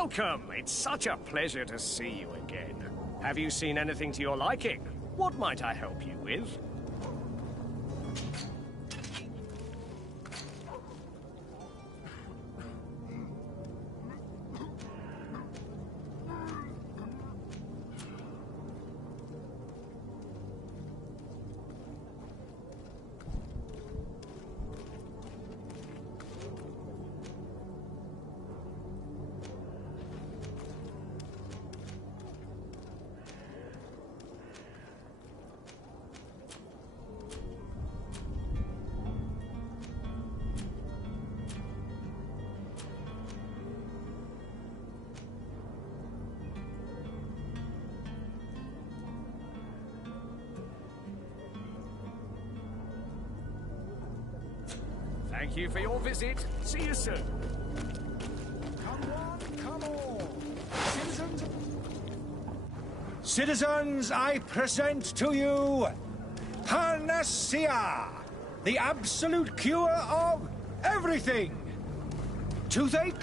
Welcome! It's such a pleasure to see you again. Have you seen anything to your liking? What might I help you with? Thank you for your visit. See you soon. Come on, come on. Citizens... Citizens, I present to you Panacea, the absolute cure of everything. Toothache,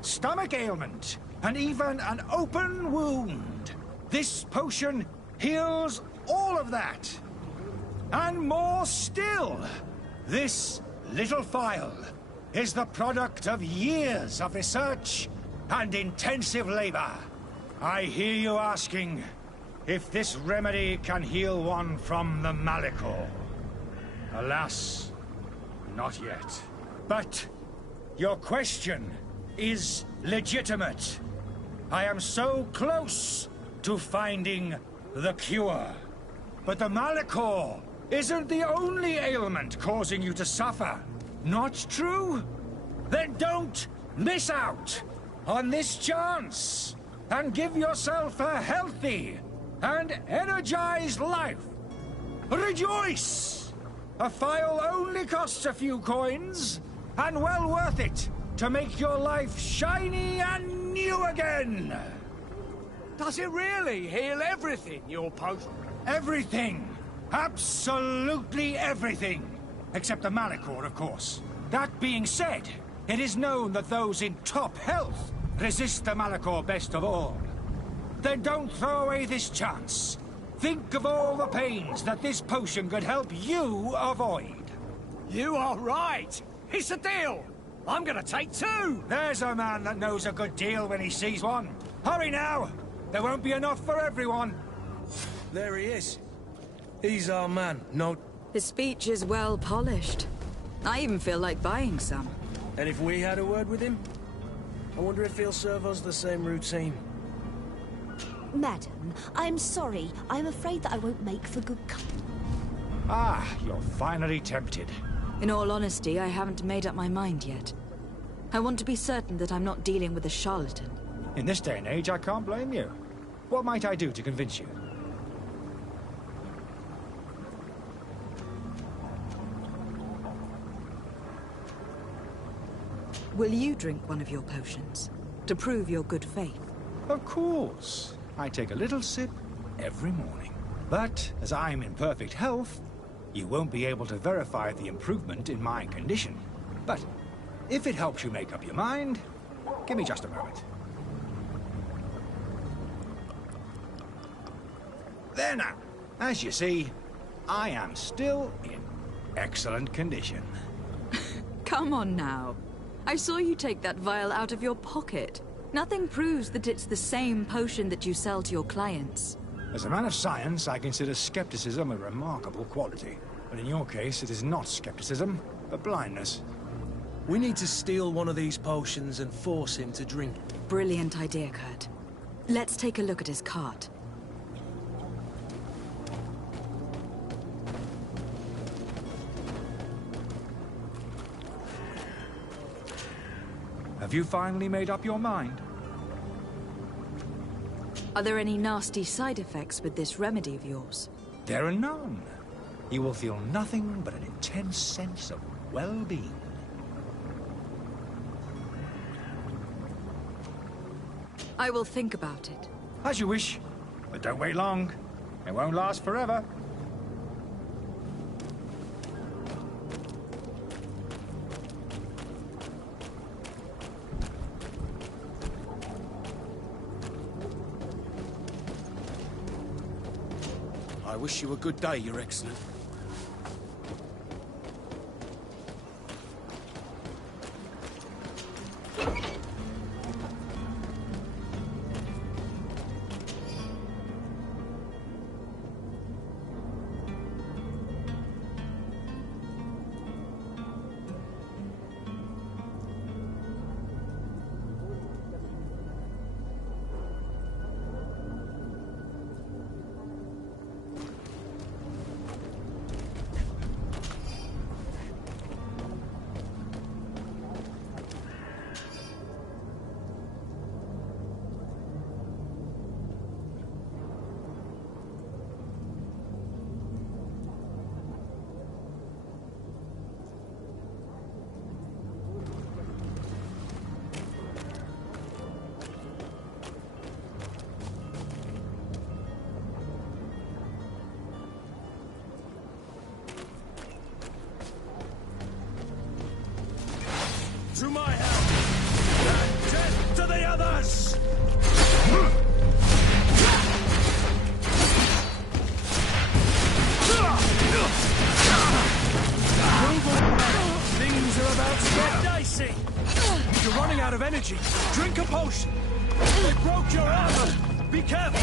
stomach ailment, and even an open wound. This potion heals all of that. And more still. This little phial is the product of years of research and intensive labor. I hear you asking if this remedy can heal one from the Malachor. Alas, not yet. But your question is legitimate. I am so close to finding the cure. But the Malachor isn't the only ailment causing you to suffer. Not true? Then don't miss out on this chance and give yourself a healthy and energized life. Rejoice! A phial only costs a few coins, and well worth it to make your life shiny and new again. Does it really heal everything, your potion? Everything. Absolutely everything. Except the Malachor, of course. That being said, it is known that those in top health resist the Malachor best of all. Then don't throw away this chance. Think of all the pains that this potion could help you avoid. You are right. It's a deal. I'm gonna take two. There's a man that knows a good deal when he sees one. Hurry now. There won't be enough for everyone. There he is. He's our man, no... His speech is well polished. I even feel like buying some. And if we had a word with him? I wonder if he'll serve us the same routine. Madam, I'm sorry. I'm afraid that I won't make for good company. Ah, you're finally tempted. In all honesty, I haven't made up my mind yet. I want to be certain that I'm not dealing with a charlatan. In this day and age, I can't blame you. What might I do to convince you? Will you drink one of your potions, to prove your good faith? Of course. I take a little sip every morning. But, as I'm in perfect health, you won't be able to verify the improvement in my condition. But, if it helps you make up your mind, give me just a moment. There now. As you see, I am still in excellent condition. Come on now. I saw you take that vial out of your pocket. Nothing proves that it's the same potion that you sell to your clients. As a man of science, I consider skepticism a remarkable quality. But in your case, it is not skepticism, but blindness. We need to steal one of these potions and force him to drink. Brilliant idea, Kurt. Let's take a look at his cart. Have you finally made up your mind? Are there any nasty side effects with this remedy of yours? There are none. You will feel nothing but an intense sense of well-being. I will think about it. As you wish, but don't wait long. It won't last forever. I wish you a good day, Your Excellent. To my help! And death to the others! Things are about to get dicey! You're running out of energy. Drink a potion! They broke your armor! Be careful!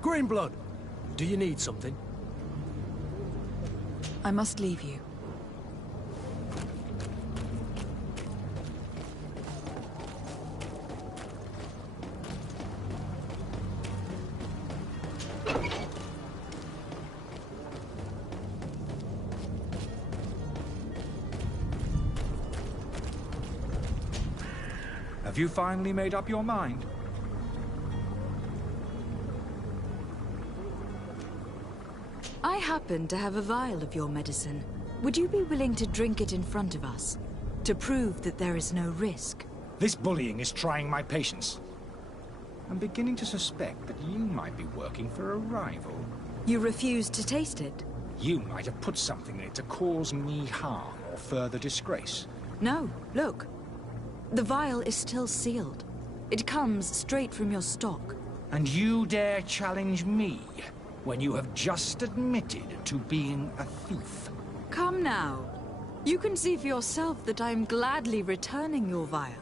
Greenblood, do you need something? I must leave you. Have you finally made up your mind? I happen to have a vial of your medicine. Would you be willing to drink it in front of us? To prove that there is no risk? This bullying is trying my patience. I'm beginning to suspect that you might be working for a rival. You refuse to taste it? You might have put something in it to cause me harm or further disgrace. No, look. The vial is still sealed. It comes straight from your stock. And you dare challenge me when you have just admitted to being a thief? Come now. You can see for yourself that I am gladly returning your vial,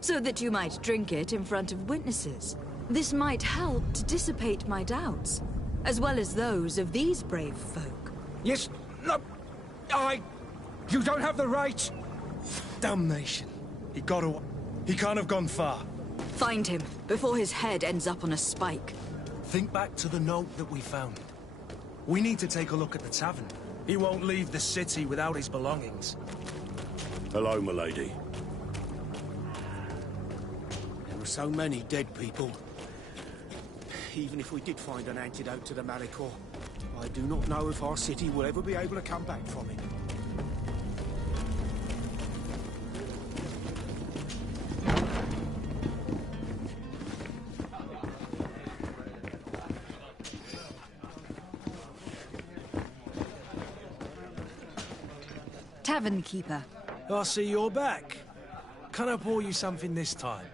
so that you might drink it in front of witnesses. This might help to dissipate my doubts, as well as those of these brave folk. Yes, no, you don't have the right. Damnation. He can't have gone far. Find him, before his head ends up on a spike. Think back to the note that we found. We need to take a look at the tavern. He won't leave the city without his belongings. Hello, milady. There are so many dead people. Even if we did find an antidote to the Malicor, I do not know if our city will ever be able to come back from it. Tavern keeper. I see you're back. Can I pour you something this time?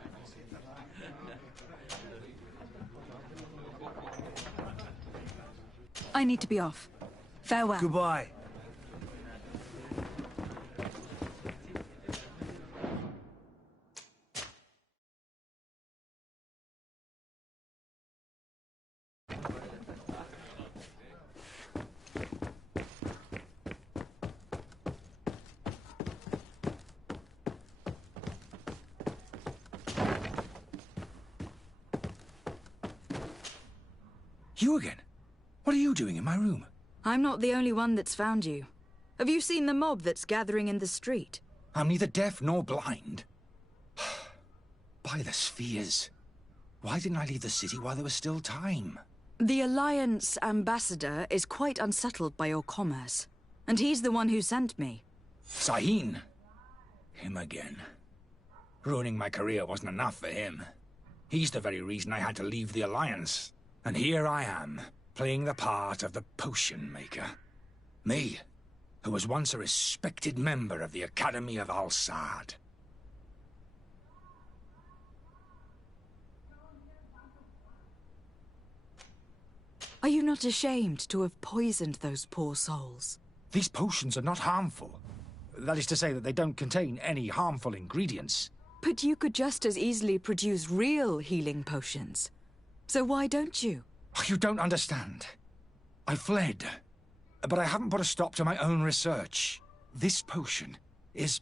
I need to be off. Farewell. Goodbye. You again? What are you doing in my room? I'm not the only one that's found you. Have you seen the mob that's gathering in the street? I'm neither deaf nor blind. By the spheres. Why didn't I leave the city while there was still time? The Alliance ambassador is quite unsettled by your commerce, and he's the one who sent me. Sahin. Him again. Ruining my career wasn't enough for him. He's the very reason I had to leave the Alliance. And here I am, playing the part of the potion maker. Me, who was once a respected member of the Academy of Al-Saad. Are you not ashamed to have poisoned those poor souls? These potions are not harmful. That is to say that they don't contain any harmful ingredients. But you could just as easily produce real healing potions. So why don't you? You don't understand. I fled, but I haven't put a stop to my own research. This potion is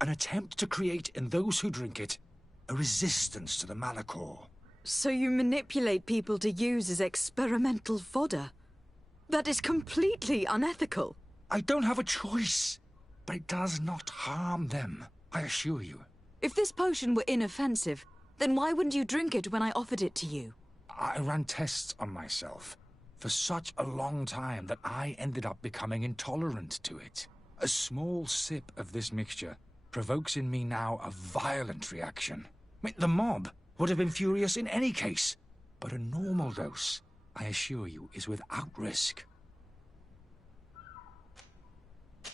an attempt to create in those who drink it a resistance to the Malachor. So you manipulate people to use as experimental fodder? That is completely unethical. I don't have a choice, but it does not harm them, I assure you. If this potion were inoffensive, then why wouldn't you drink it when I offered it to you? I ran tests on myself for such a long time that I ended up becoming intolerant to it. A small sip of this mixture provokes in me now a violent reaction. The mob would have been furious in any case, but a normal dose, I assure you, is without risk.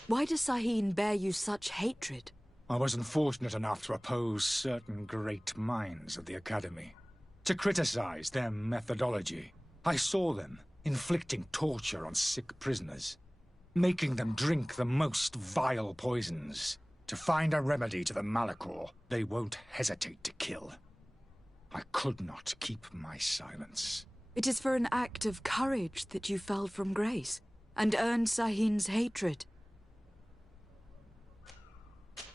Why does Sahin bear you such hatred? I wasn't fortunate enough to oppose certain great minds of the Academy, to criticize their methodology. I saw them inflicting torture on sick prisoners, making them drink the most vile poisons. To find a remedy to the Malachor, they won't hesitate to kill. I could not keep my silence. It is for an act of courage that you fell from grace, and earned Sahin's hatred.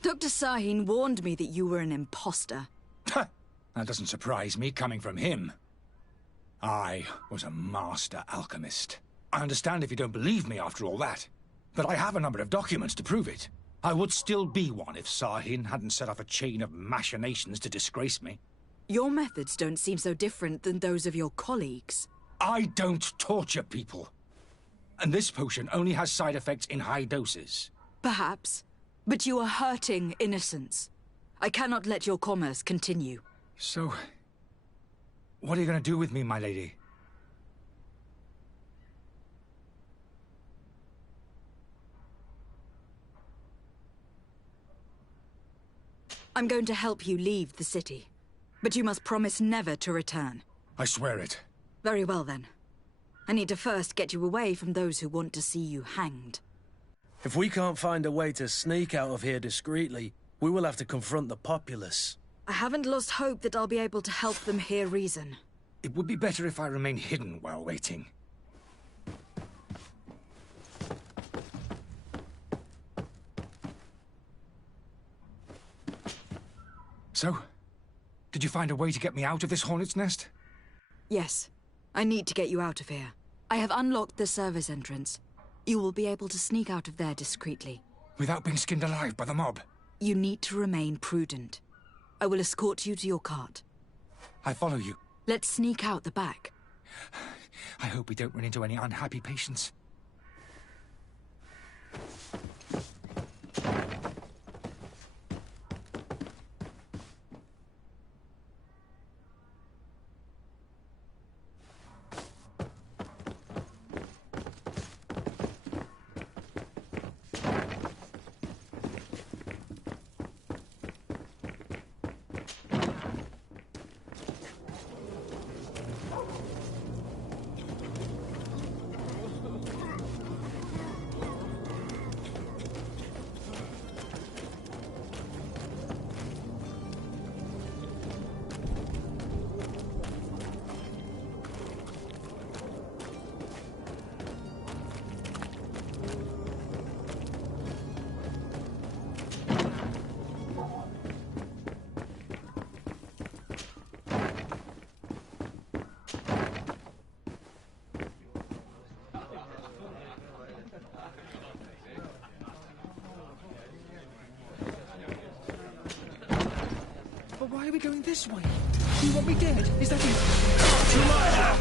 Dr. Sahin warned me that you were an imposter. That doesn't surprise me, coming from him. I was a master alchemist. I understand if you don't believe me after all that, but I have a number of documents to prove it. I would still be one if Sahin hadn't set off a chain of machinations to disgrace me. Your methods don't seem so different than those of your colleagues. I don't torture people. And this potion only has side effects in high doses. Perhaps, but you are hurting innocents. I cannot let your commerce continue. So, what are you going to do with me, my lady? I'm going to help you leave the city. But you must promise never to return. I swear it. Very well, then. I need to first get you away from those who want to see you hanged. If we can't find a way to sneak out of here discreetly, we will have to confront the populace. I haven't lost hope that I'll be able to help them hear reason. It would be better if I remain hidden while waiting. So, did you find a way to get me out of this hornet's nest? Yes. I need to get you out of here. I have unlocked the service entrance. You will be able to sneak out of there discreetly. Without being skinned alive by the mob? You need to remain prudent. I will escort you to your cart. I follow you. Let's sneak out the back. I hope we don't run into any unhappy patients. Why are we going this way? You want me dead? Is that it? To murder!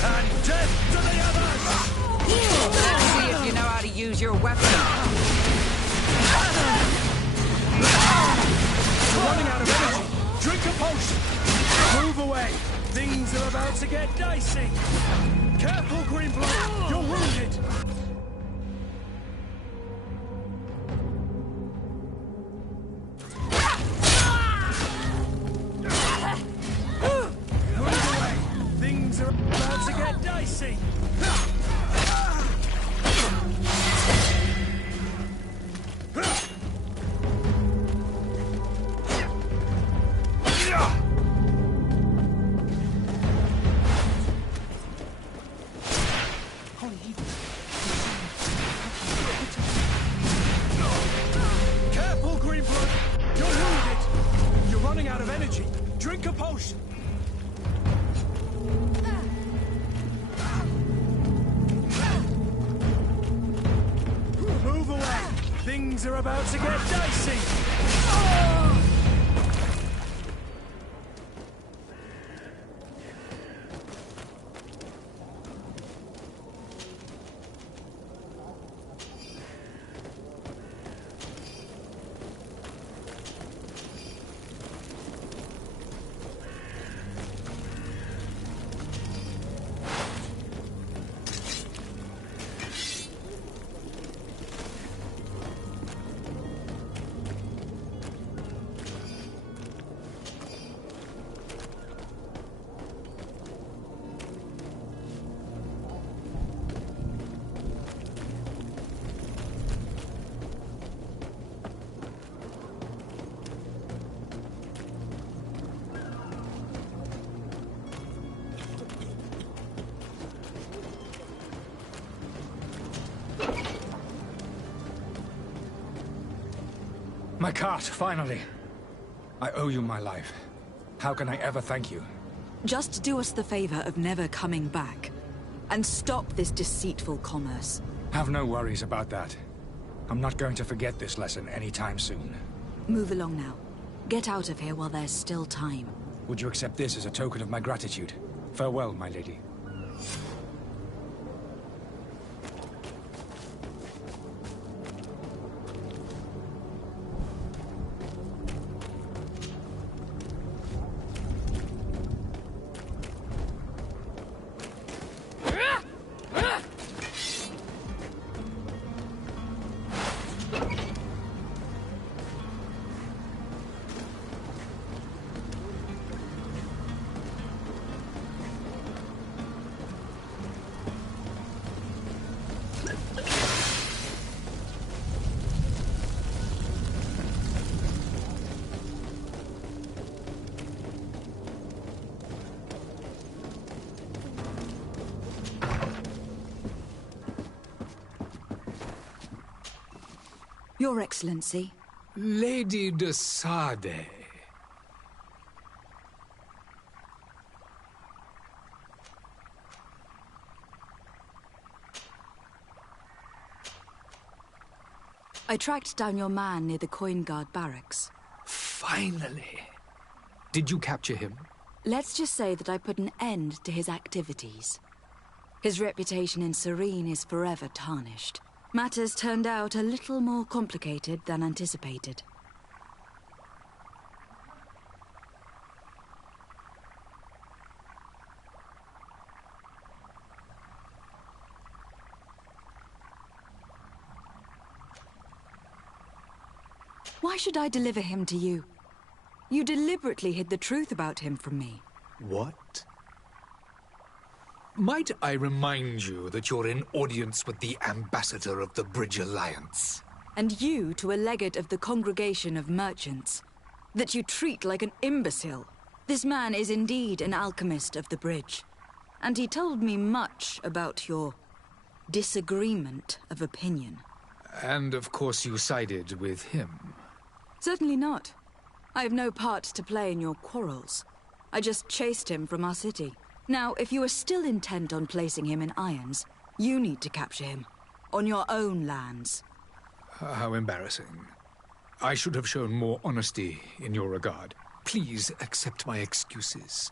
And death to the others! Let's see if you know how to use your weapon. You're running out of energy. Drink a potion. Move away. Things are about to get dicey. Careful, Greedfall. You're wounded. Move away. Things are about to get dicey. Careful, Greedfall. You're wounded. You're running out of energy. Drink a potion. Move away. Things are about to get dicey. My cart, finally. I owe you my life. How can I ever thank you? Just do us the favor of never coming back. And stop this deceitful commerce. Have no worries about that. I'm not going to forget this lesson anytime soon. Move along now. Get out of here while there's still time. Would you accept this as a token of my gratitude? Farewell, my lady. Your Excellency. Lady de Sade. I tracked down your man near the Coin Guard barracks. Finally. Did you capture him? Let's just say that I put an end to his activities. His reputation in Serene is forever tarnished. Matters turned out a little more complicated than anticipated. Why should I deliver him to you? You deliberately hid the truth about him from me. What? Might I remind you that you're in audience with the ambassador of the Bridge Alliance? And you to a legate of the Congregation of Merchants. That you treat like an imbecile. This man is indeed an alchemist of the bridge. And he told me much about your disagreement of opinion. And of course you sided with him. Certainly not. I have no part to play in your quarrels. I just chased him from our city. Now, if you are still intent on placing him in irons, you need to capture him. On your own lands. How embarrassing. I should have shown more honesty in your regard. Please accept my excuses.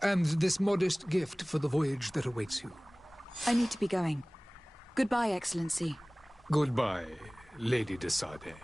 And this modest gift for the voyage that awaits you. I need to be going. Goodbye, Excellency. Goodbye, Lady de Sade.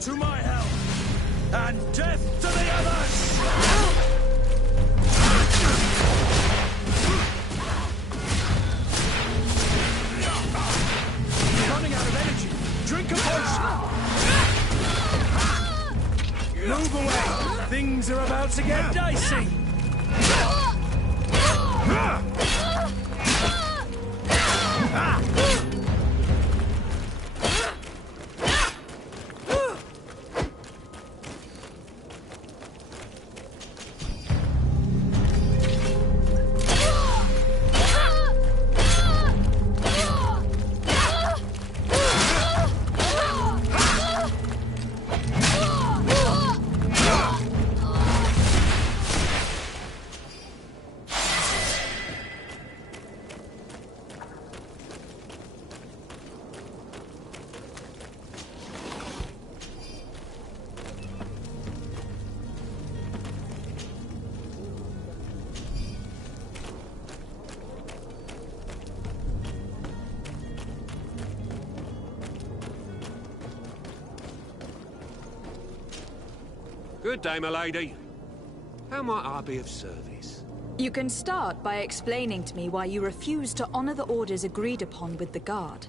To my help! And death to the others! Running out of energy! Drink a potion! Move away! Things are about to get dicey! Good day, my lady. How might I be of service? You can start by explaining to me why you refuse to honor the orders agreed upon with the Guard.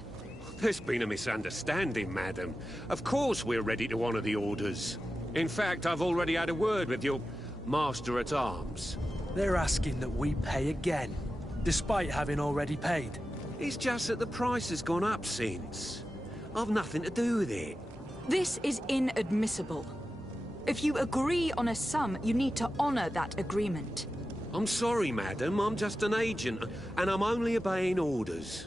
There's been a misunderstanding, madam. Of course we're ready to honor the orders. In fact, I've already had a word with your Master-at-Arms. They're asking that we pay again, despite having already paid. It's just that the price has gone up since. I've nothing to do with it. This is inadmissible. If you agree on a sum, you need to honor that agreement. I'm sorry, madam. I'm just an agent, and I'm only obeying orders.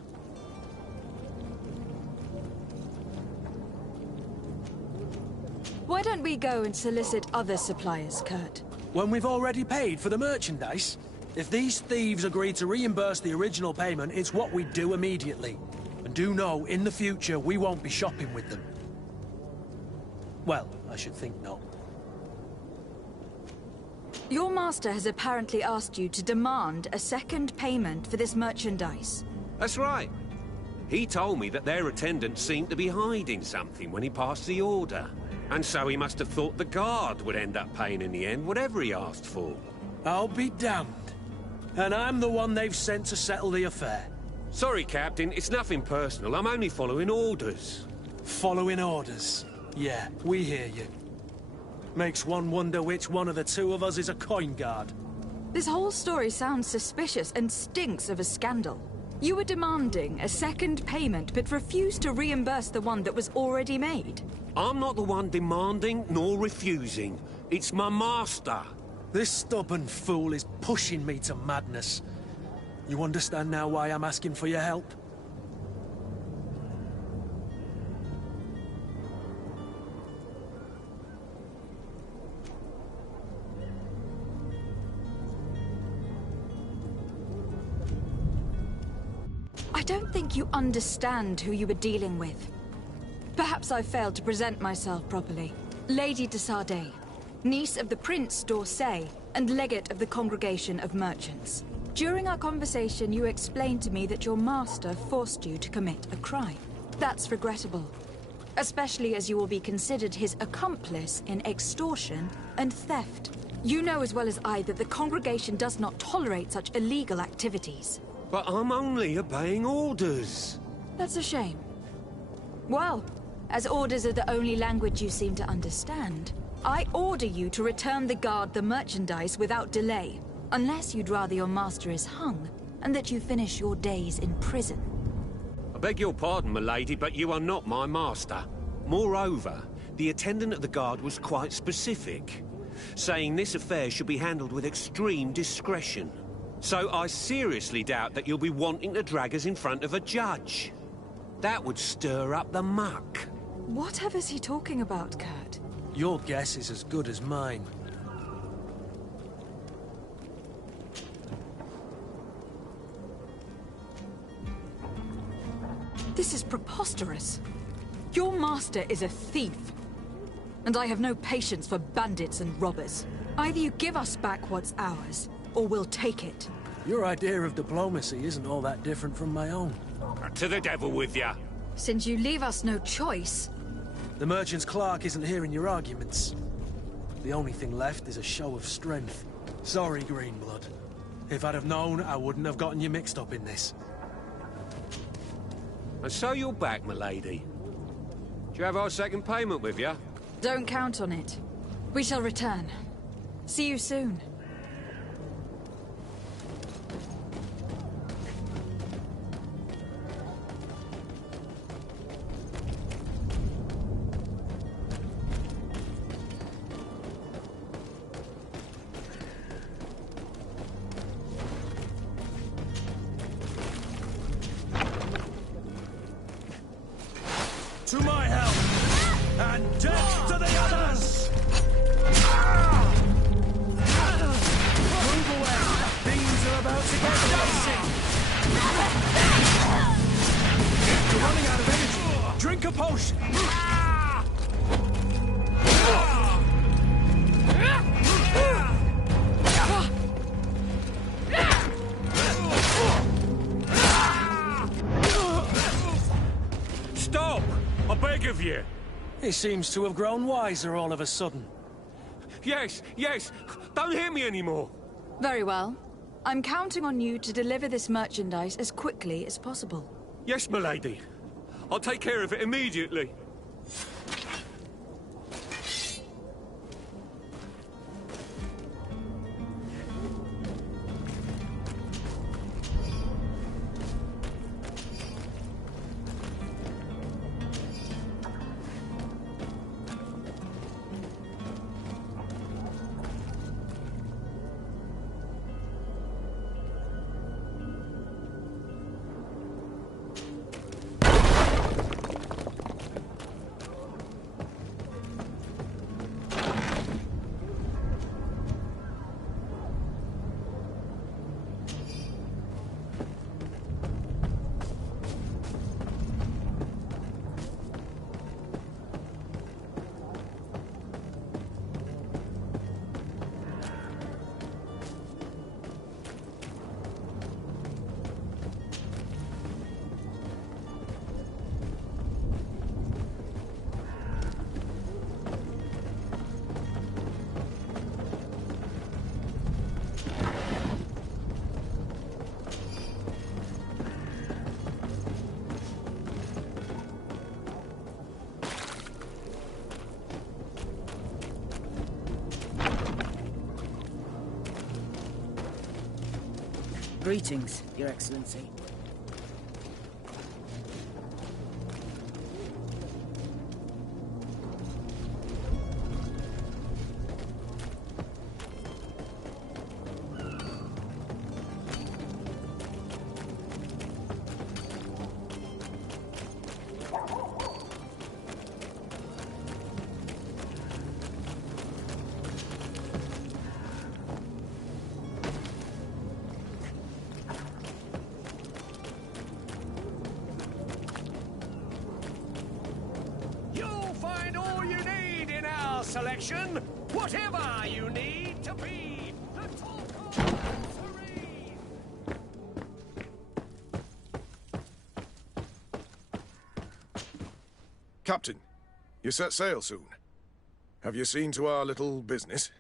Why don't we go and solicit other suppliers, Kurt? When we've already paid for the merchandise? If these thieves agree to reimburse the original payment, it's what we do immediately. And do know, in the future, we won't be shopping with them. Well, I should think not. Your master has apparently asked you to demand a second payment for this merchandise. That's right. He told me that their attendant seemed to be hiding something when he passed the order. And so he must have thought the Guard would end up paying in the end, whatever he asked for. I'll be damned. And I'm the one they've sent to settle the affair. Sorry, Captain. It's nothing personal. I'm only following orders. Following orders. Yeah, we hear you. Makes one wonder which one of the two of us is a coin guard. This whole story sounds suspicious and stinks of a scandal. You were demanding a second payment, but refused to reimburse the one that was already made. I'm not the one demanding nor refusing. It's my master. This stubborn fool is pushing me to madness. You understand now why I'm asking for your help? I don't think you understand who you were dealing with. Perhaps I failed to present myself properly. Lady de Sardet, niece of the Prince d'Orsay and legate of the Congregation of Merchants. During our conversation, you explained to me that your master forced you to commit a crime. That's regrettable, especially as you will be considered his accomplice in extortion and theft. You know as well as I that the Congregation does not tolerate such illegal activities. But I'm only obeying orders. That's a shame. Well, as orders are the only language you seem to understand, I order you to return the guard the merchandise without delay, unless you'd rather your master is hung, and that you finish your days in prison. I beg your pardon, milady, but you are not my master. Moreover, the attendant of the guard was quite specific, saying this affair should be handled with extreme discretion. So I seriously doubt that you'll be wanting to drag us in front of a judge. That would stir up the muck. Whatever is he talking about, Kurt? Your guess is as good as mine. This is preposterous. Your master is a thief. And I have no patience for bandits and robbers. Either you give us back what's ours, or we'll take it. Your idea of diplomacy isn't all that different from my own. To the devil with ya. Since you leave us no choice... The merchant's clerk isn't hearing your arguments. The only thing left is a show of strength. Sorry, Greenblood. If I'd have known, I wouldn't have gotten you mixed up in this. And so you're back, milady. Do you have our second payment with you? Don't count on it. We shall return. See you soon. To my help! And death to the others! Move away! Things are about to get dicey! You're running out of energy! Drink a potion! Stop! I beg of you! He seems to have grown wiser all of a sudden. Yes, yes! Don't hit me anymore! Very well. I'm counting on you to deliver this merchandise as quickly as possible. Yes, milady. I'll take care of it immediately. Greetings, Your Excellency. Selection, whatever you need to be the talk of Serene. Captain, you set sail soon. Have you seen to our little business?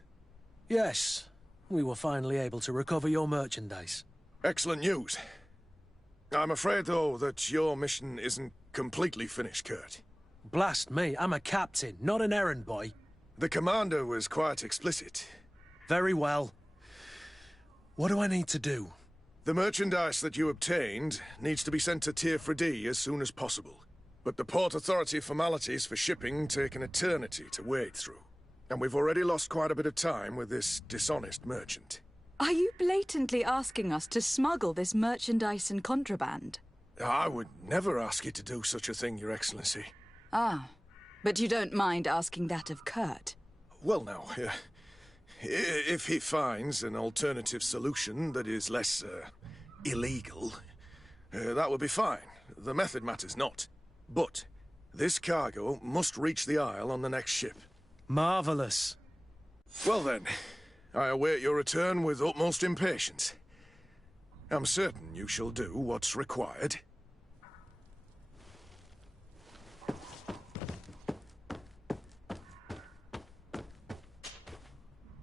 Yes. We were finally able to recover your merchandise. Excellent news. I'm afraid, though, that your mission isn't completely finished, Kurt. Blast me, I'm a captain, not an errand boy. The commander was quite explicit. Very well. What do I need to do? The merchandise that you obtained needs to be sent to Tier 4D as soon as possible. But the Port Authority formalities for shipping take an eternity to wade through. And we've already lost quite a bit of time with this dishonest merchant. Are you blatantly asking us to smuggle this merchandise and contraband? I would never ask you to do such a thing, Your Excellency. Ah. But you don't mind asking that of Kurt? Well, now, if he finds an alternative solution that is less, illegal, that would be fine. The method matters not. But this cargo must reach the Isle on the next ship. Marvelous. Well then, I await your return with utmost impatience. I'm certain you shall do what's required.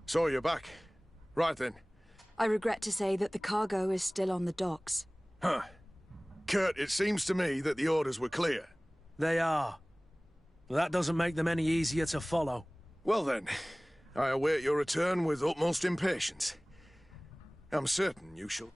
So you're back. Right then. I regret to say that the cargo is still on the docks. Huh. Kurt, it seems to me that the orders were clear. They are. That doesn't make them any easier to follow. Well then, I await your return with utmost impatience. I'm certain you shall...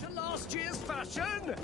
To last year's fashion?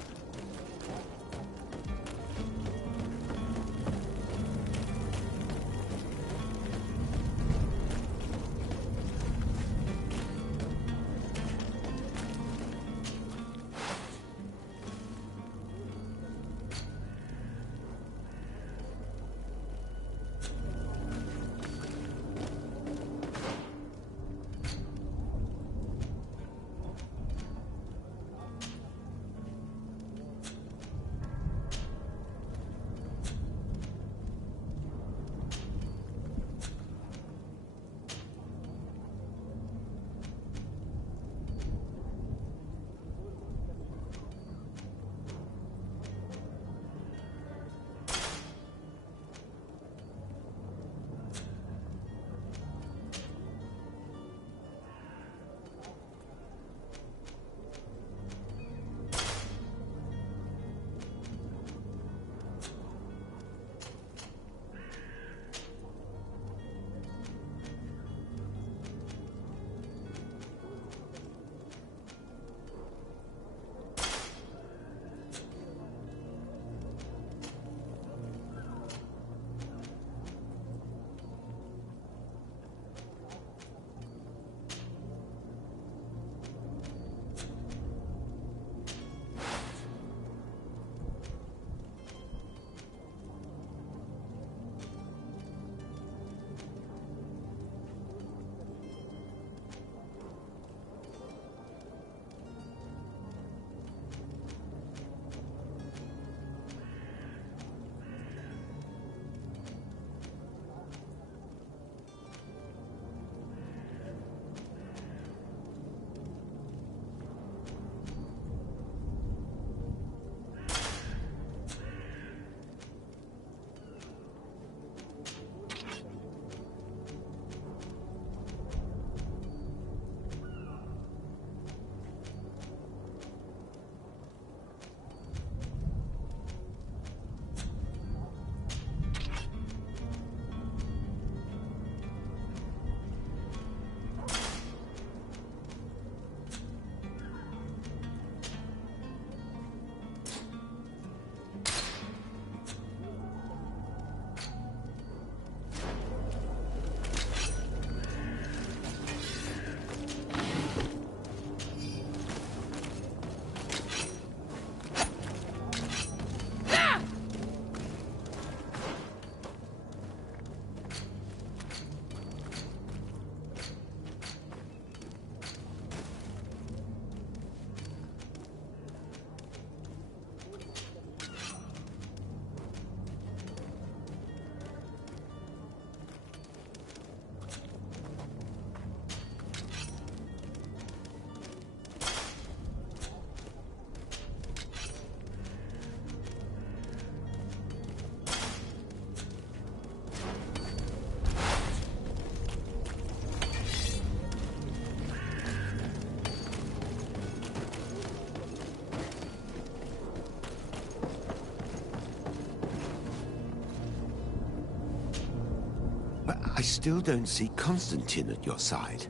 I still don't see Constantine at your side.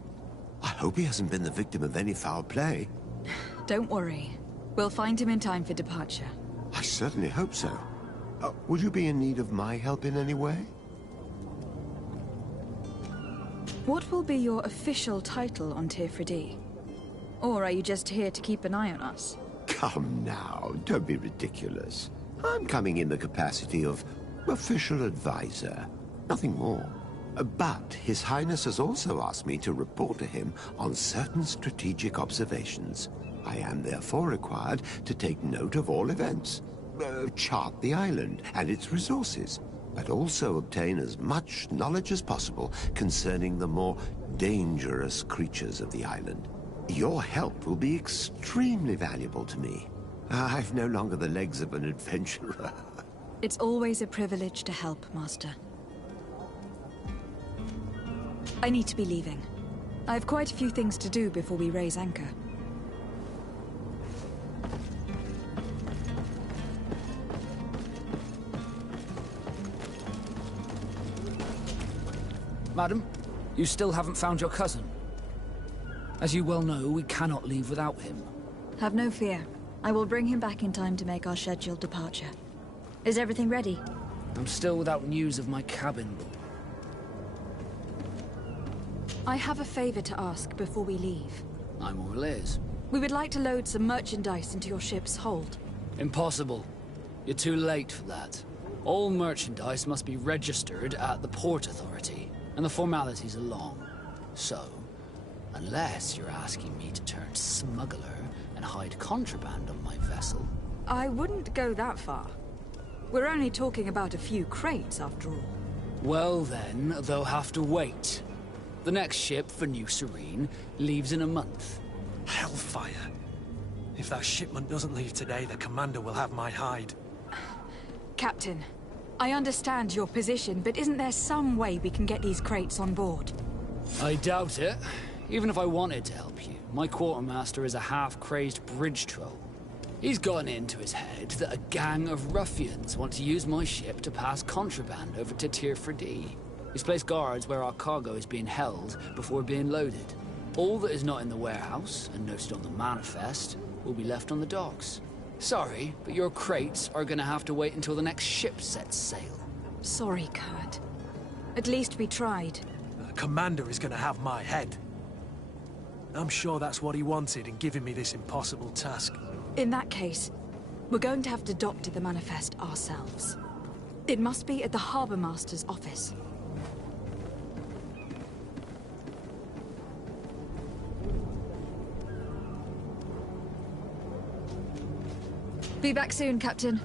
I hope he hasn't been the victim of any foul play. Don't worry. We'll find him in time for departure. I certainly hope so. Would you be in need of my help in any way? What will be your official title on Tirfridi? Or are you just here to keep an eye on us? Come now, don't be ridiculous. I'm coming in the capacity of official advisor, nothing more. But His Highness has also asked me to report to him on certain strategic observations. I am therefore required to take note of all events, chart the island and its resources, but also obtain as much knowledge as possible concerning the more dangerous creatures of the island. Your help will be extremely valuable to me. I've no longer the legs of an adventurer. It's always a privilege to help, Master. I need to be leaving. I have quite a few things to do before we raise anchor. Madam, you still haven't found your cousin. As you well know, we cannot leave without him. Have no fear. I will bring him back in time to make our scheduled departure. Is everything ready? I'm still without news of my cabin. I have a favor to ask before we leave. I'm all ears. We would like to load some merchandise into your ship's hold. Impossible. You're too late for that. All merchandise must be registered at the Port Authority, and the formalities are long. So, unless you're asking me to turn smuggler and hide contraband on my vessel... I wouldn't go that far. We're only talking about a few crates, after all. Well then, they'll have to wait. The next ship for New Serene leaves in a month. Hellfire. If that shipment doesn't leave today, the commander will have my hide. Captain, I understand your position, but isn't there some way we can get these crates on board? I doubt it. Even if I wanted to help you, my quartermaster is a half-crazed bridge troll. He's gotten into his head that a gang of ruffians want to use my ship to pass contraband over to Tirfridi. He's placed guards where our cargo is being held before being loaded. All that is not in the warehouse, and noted on the manifest, will be left on the docks. Sorry, but your crates are gonna have to wait until the next ship sets sail. Sorry, Kurt. At least we tried. The commander is gonna have my head. I'm sure that's what he wanted in giving me this impossible task. In that case, we're going to have to doctor the manifest ourselves. It must be at the Harbour Master's office. Be back soon, Captain.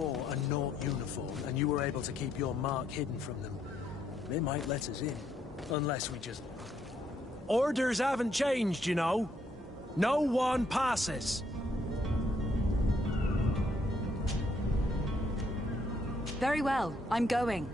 wore a Naught uniform and you were able to keep your mark hidden from them, they might let us in. Unless we just... Orders haven't changed, you know. No one passes. Very well, I'm going.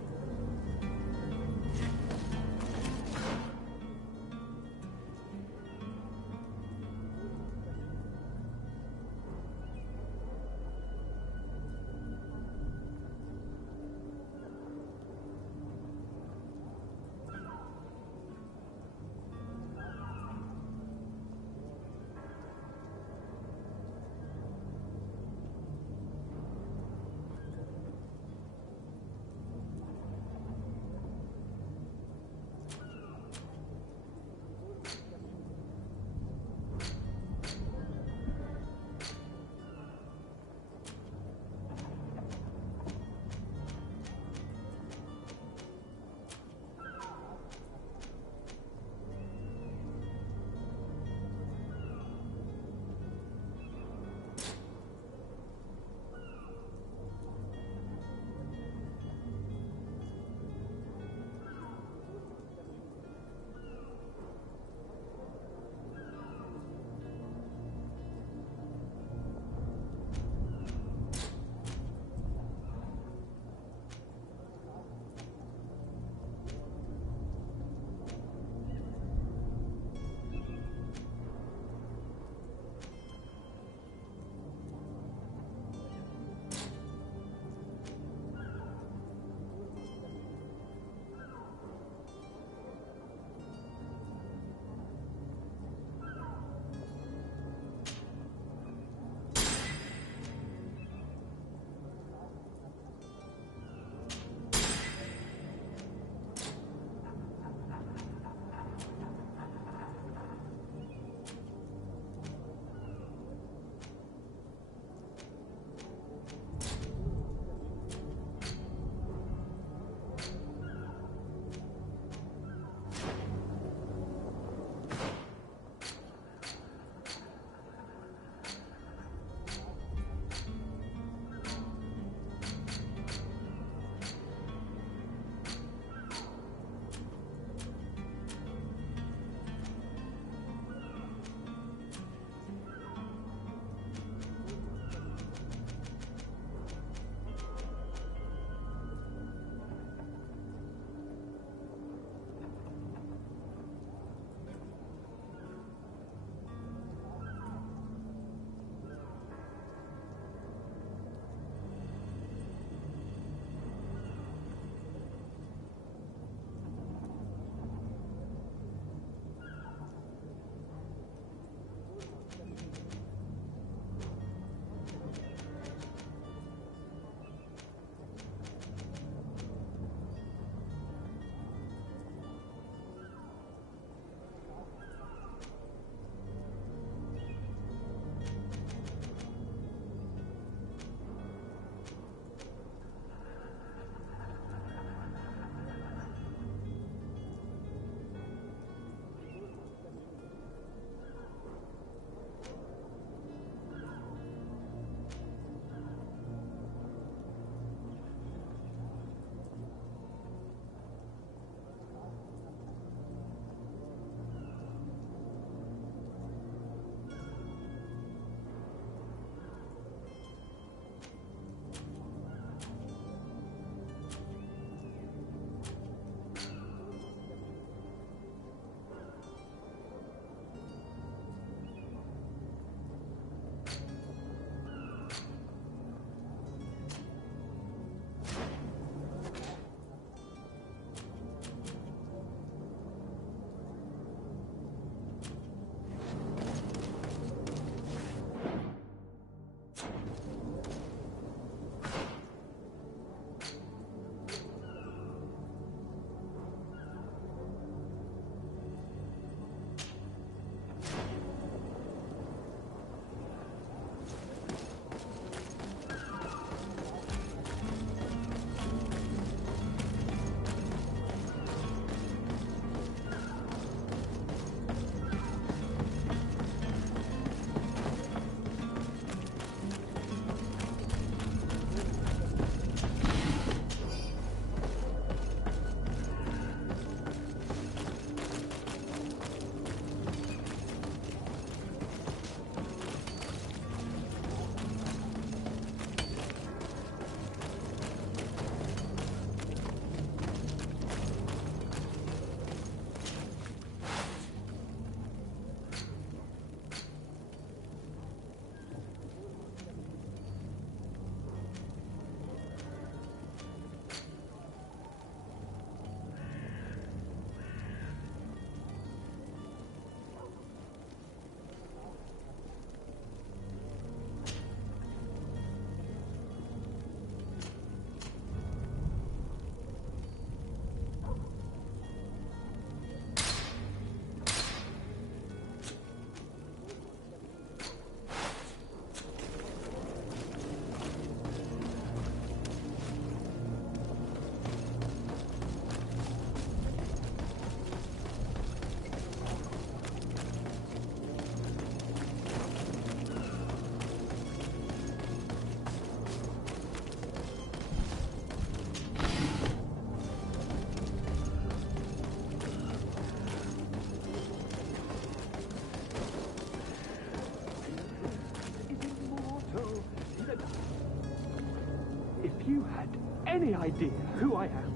any idea who I am?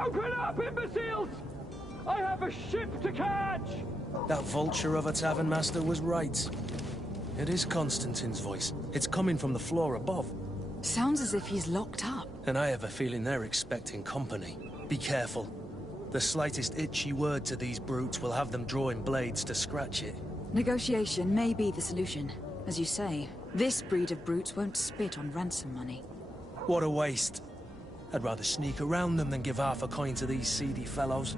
Open up, imbeciles! I have a ship to catch! That vulture of a tavern master was right. It is Constantine's voice. It's coming from the floor above. Sounds as if he's locked up. And I have a feeling they're expecting company. Be careful. The slightest itchy word to these brutes will have them drawing blades to scratch it. Negotiation may be the solution. As you say, this breed of brutes won't spit on ransom money. What a waste. I'd rather sneak around them than give half a coin to these seedy fellows.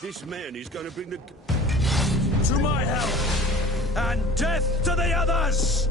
This man is going to bring the... To my help! And death to the others!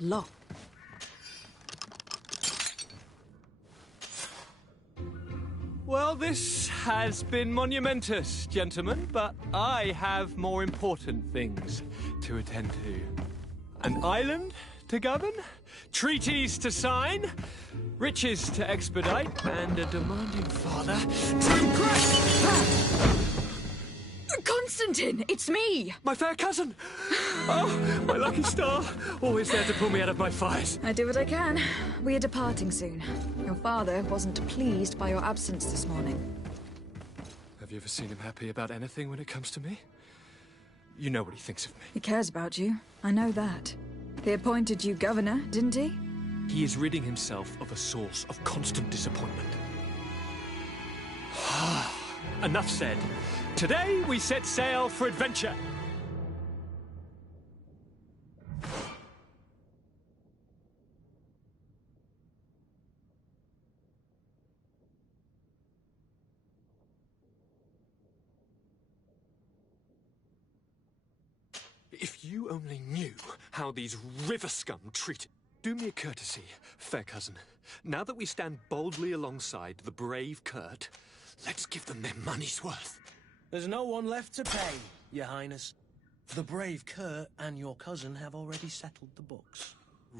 locked. Well, this has been monumentous, gentlemen, but I have more important things to attend to. An island to govern, treaties to sign, riches to expedite, and a demanding father to impress! Constantine, it's me! My fair cousin! Oh, my lucky star, always there to pull me out of my fires. I do what I can. We are departing soon. Your father wasn't pleased by your absence this morning. Have you ever seen him happy about anything when it comes to me? You know what he thinks of me. He cares about you. I know that. He appointed you governor, didn't he? He is ridding himself of a source of constant disappointment. Enough said. Today we set sail for adventure. If you only knew how these river scum treated... Do me a courtesy, fair cousin. Now that we stand boldly alongside the brave Kurt, let's give them their money's worth. There's no one left to pay, Your Highness. For the brave Kurt and your cousin have already settled the books.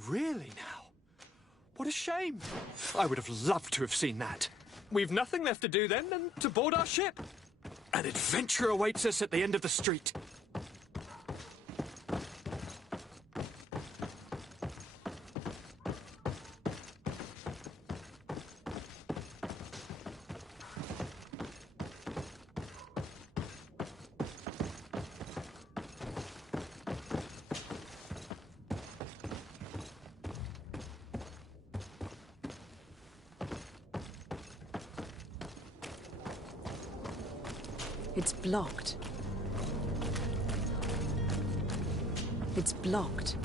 Really now? What a shame. I would have loved to have seen that. We've nothing left to do then than to board our ship. An adventure awaits us at the end of the street. It's blocked. It's blocked.